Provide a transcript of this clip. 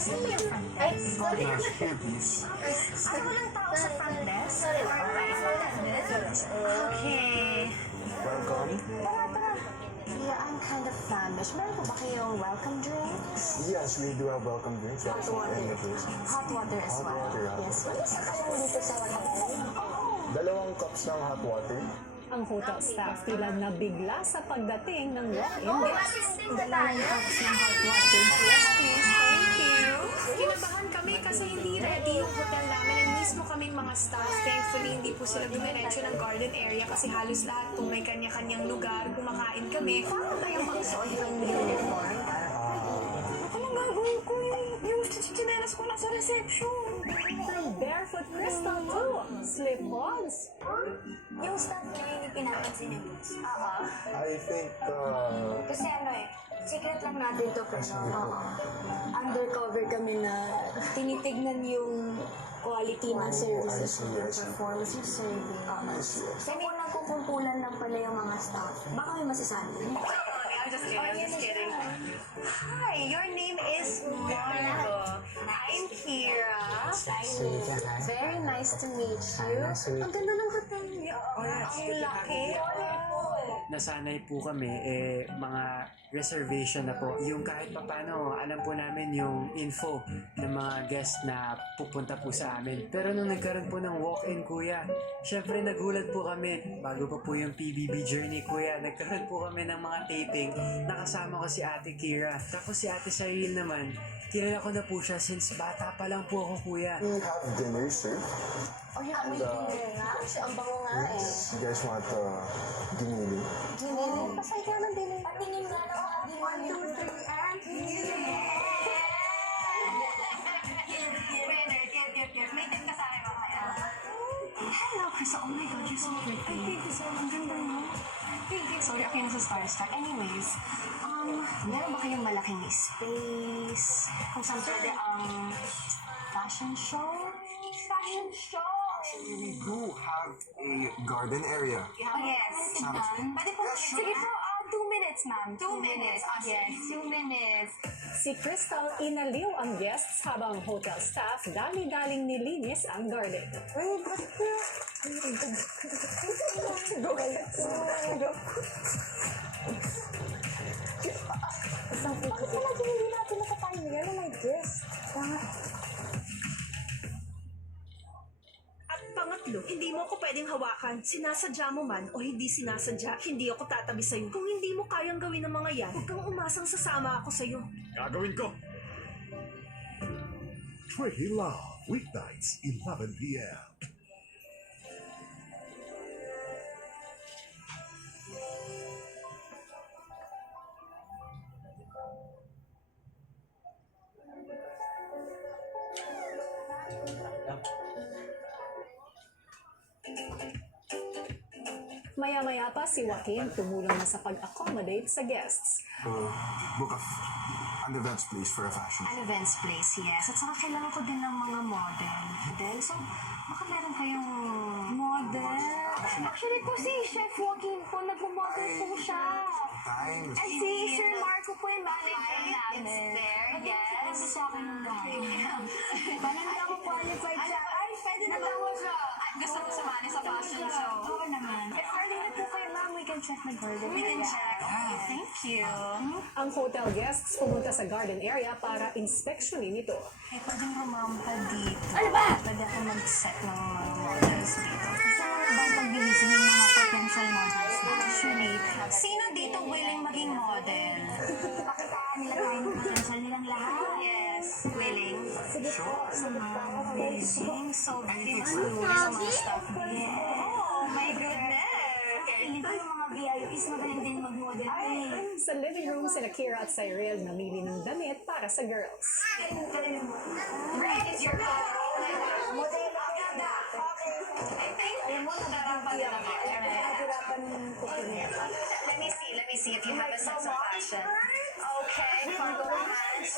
Sino yung front desk? Walang tao sa front desk? Okay. Welcome. Tara. Yeah, I'm kind of famished. Meron po ba kayong welcome drink? Yes, we do have welcome drinks. Hot water. Hot water as Hot well. water, yeah. Yes. Wala sa kayo dito sa hotel? Dalawang cups ng hot water. Ang hotel staff tila nabigla sa pagdating ng walk-in guests. Dalawang cups ng hot water. Yes, please. Thank you. Kinabahan kami kasi hindi ready yung hotel namin and mismo kaming mga staff. Thankfully, hindi po sila dumiretso ng garden area kasi halos lahat po may kanya-kanyang lugar. Kumakain kami. Paano kayong magsuot ng uniform? Anong gagawin ko yung chinelas ko nasa reception? From barefoot crystal to slip-ons. Yung staff niya hindi pinapansin ni Boss. Oo. I think, Kasi secret lang natin to, pero undercover kami na tinitignan yung quality ng services I ng see. performance yung serving. Kasi kung nagkukumpulan lang pala yung mga staff, baka may masasali. I'm just kidding. Hi, your name is Margo. I'm Kira. Very nice to meet you. Ang ganda ng hotel niyo. Ang laki. Nasanay po kami, mga reservation na po. Yung kahit papano, alam po namin yung info ng mga guest na pupunta po sa amin. Pero nung nagkaroon po ng walk-in, kuya, syempre nagulat po kami. Bago pa po yung PBB journey, kuya, nagkaroon po kami ng mga taping. Nakasama ko si Ate Kira. Tapos si Ate Cyril naman, kilala ko na po siya since bata pa lang po ako, kuya. we have dinner, sir. Oh, yeah, may dinner nga. Kasi ang bango nga eh. You guys want ginili? Dinner. Pasay ka ng dinner. Patingin nga ng mga dinner. 1, 2, 3, and May tip ka sa akin mamaya. Hello, Chris. Oh my God, you're so pretty. Thank you so much. Ang ganda mo. Sorry, okay na sa Starstruck. Anyways, meron ba kayong malaking space? Kung saan pwede ang fashion show? Fashion show! We do have a garden area. Yes. Pwede po. Sige po, 2 minutes, ma'am. 2 minutes. Yes, 2 minutes. Si Crystal inaliw ang guests habang hotel staff dali-daling nilinis ang garden. hindi natin nakatayo yan? Oh my gosh. At pangatlo, hindi mo ako pwedeng hawakan. Sinasadya mo man o hindi sinasadya, hindi ako tatabi sa'yo. Kung hindi mo kayang gawin ng mga yan, huwag kang umasang sasama ako sa'yo. Gagawin ko! Pretty Love, weeknights, 11 p.m. Maya-maya pa si Joaquin tumulong na sa pag-accommodate sa guests. Book an events place for a fashion An events place, yes. At saka kailangan ko din ng mga model. So, baka meron kayong model? Actually po si Chef Joaquin po, nag-model po siya. time. At si Sir Marco po yung manager namin. Yes. Kasi sa akin yung dahil. Paano na ako qualified siya? Ay, pwede na lang mo siya. Gusto mo sumali sa fashion show? Oo naman. If early na po kayo, ma'am, we can check the garden. We can check. Okay, thank you. Ang hotel guests pumunta sa garden area para inspeksyonin ito. Eh, pwedeng rumampa dito. Ano ba? Pwede ako mag-set ng mga models dito. Gusto mo na bang pag-bilisin yung mga potential models? Actually, sino dito willing maging model? Pakitaan nila tayo ng potential nilang lahat. Yes, willing. Sige po. Willing. So, willing sa mga stuff. Oh, my goodness. Hindi ko yung mga VIPs magaling din mag-model. Sa living room, sina Kira at Cyril namili ng damit para sa girls. Red is your color. Model na ako ganda. I think sarap pa din ako. Let me see if you have a sense of fashion. Okay, cargo pants.